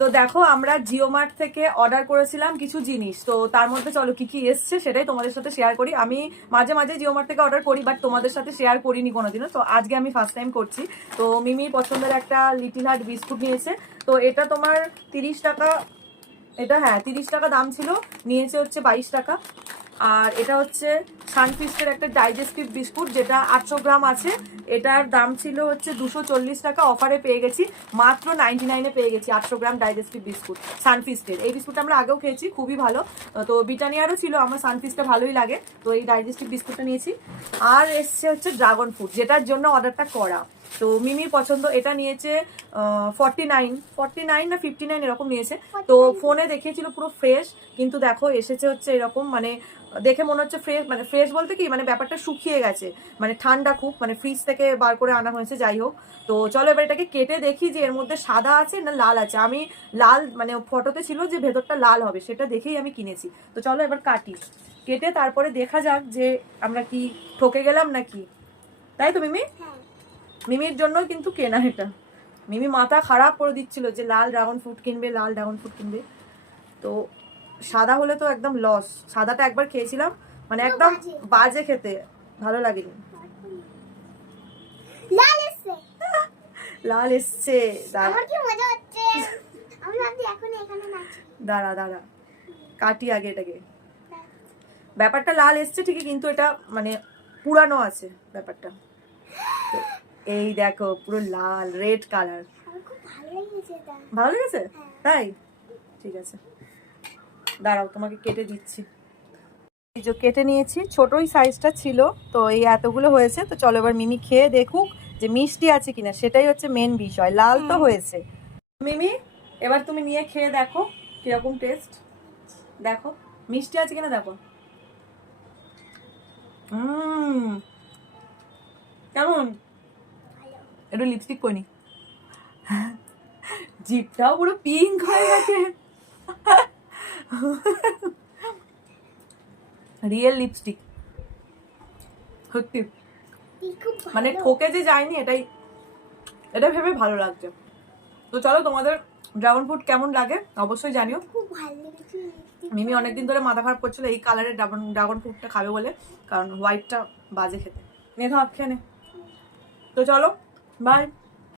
তো দেখো আমরা জিও মার্ট থেকে অর্ডার করেছিলাম কিছু জিনিস, তো তার মধ্যে চলো কি কি এসছে সেটাই তোমাদের সাথে শেয়ার করি। আমি মাঝে মাঝে জিও মার্ট থেকে অর্ডার করি, বাট তোমাদের সাথে শেয়ার করিনি কোনোদিনও, তো আজকে আমি ফার্স্ট টাইম করছি। তো মিমির পছন্দের একটা লিটিল হার্ট বিস্কুট নিয়েছে। তো এটা তোমার 30 টাকা, এটা হ্যাঁ 30 টাকা দাম ছিল, নিয়েছে হচ্ছে 22 টাকা। আর এটা হচ্ছে সানফিস্টের একটা ডাইজেস্টিভ বিস্কুট, যেটা 800 গ্রাম আছে। এটার দাম ছিল হচ্ছে 240 টাকা, অফারে পেয়ে গেছি মাত্র 99-এ পেয়ে গেছি 800 গ্রাম ডাইজেস্টিভ বিস্কুট সানফিস্টের। এই বিস্কুটটা আমরা আগেও খেয়েছি, খুবই ভালো। তো ব্রিটানিয়ারও ছিল, আমার সানফিস্টটা ভালোই লাগে, তো এই ডাইজেস্টিভ বিস্কুটটা নিয়েছি। আর এসছে হচ্ছে ড্রাগন ফ্রুট, যেটার জন্য অর্ডারটা করা। তো মিমির পছন্দ, এটা নিয়েছে 49 না 59 এরকম নিয়েছে। তো ফোনে দেখিয়েছিল পুরো ফ্রেশ, কিন্তু দেখো এসেছে হচ্ছে এরকম, মানে দেখে মনে হচ্ছে ফ্রেশ, মানে ফ্রেশ বলতে কি মানে ব্যাপারটা শুকিয়ে গেছে, মানে ঠান্ডা খুব, মানে ফ্রিজ থেকে বার করে আনা হয়েছে। যাই হোক, তো চলো এবার এটাকে কেটে দেখি যে এর মধ্যে সাদা আছে না লাল আছে। আমি লাল, মানে ফটোতে ছিল যে ভেতরটা লাল হবে, সেটা দেখেই আমি কিনেছি। তো চলো এবার কাটি, কেটে তারপরে দেখা যাক যে আমরা কি ঠকে গেলাম নাকি। তাই তো মিমি? মিমির জন্য কিন্তু কেনা এটা। মিমি মাথা খারাপ করে দিচ্ছিল যে লাল ড্রাগন ফ্রুট কিনবে, লাল ড্রাগন ফ্রুট কিনবে। তো সাদা হলে তো একদম লস। সাদাটা একবার খেয়েছিলাম, মানে একদম বাজে খেতে, ভালো লাগেনি। লাল এসছে, দাঁড়া দাঁড়া কাটি আগে এটাকে। ব্যাপারটা লাল এসছে ঠিকই, কিন্তু এটা মানে পুরানো আছে ব্যাপারটা। এই দেখো পুরো লাল রেড কালার। ভালো লেগেছে? তাই ঠিক আছে, দাঁড়াও তোমাকে কেটে দিচ্ছি। এই যে কেটে নিয়েছি, ছোটই সাইজটা ছিল, তো এই এতগুলো হয়েছে। তো চলো এবার মিমি খেয়ে দেখুক যে মিষ্টি আছে কিনা, সেটাই হচ্ছে মেন বিষয়। লাল তো হয়েছে। মিমি এবার তুমি নিয়ে খেয়ে দেখো কিরকম টেস্ট, দেখো মিষ্টি আছে কিনা দেখো। কেমন? একটু লিপস্টিক করিনি, জিপটাও পুরো পিঙ্ক হয়ে গেছে। রিয়েল লিপস্টিক সত্যি, মানে ঠকে যে যায়নি, এটাই, এটা ভেবে ভালো লাগছে। তো চলো তোমাদের ড্রাগন ফ্রুট কেমন লাগে অবশ্যই জানিও। মিমি অনেকদিন ধরে মাথা খারাপ করছিল এই কালারের ড্রাগন ফ্রুটটা খাবে বলে, কারণ হোয়াইটটা বাজে খেতে। নে ধর খেয়ে নে। তো চলো বাই।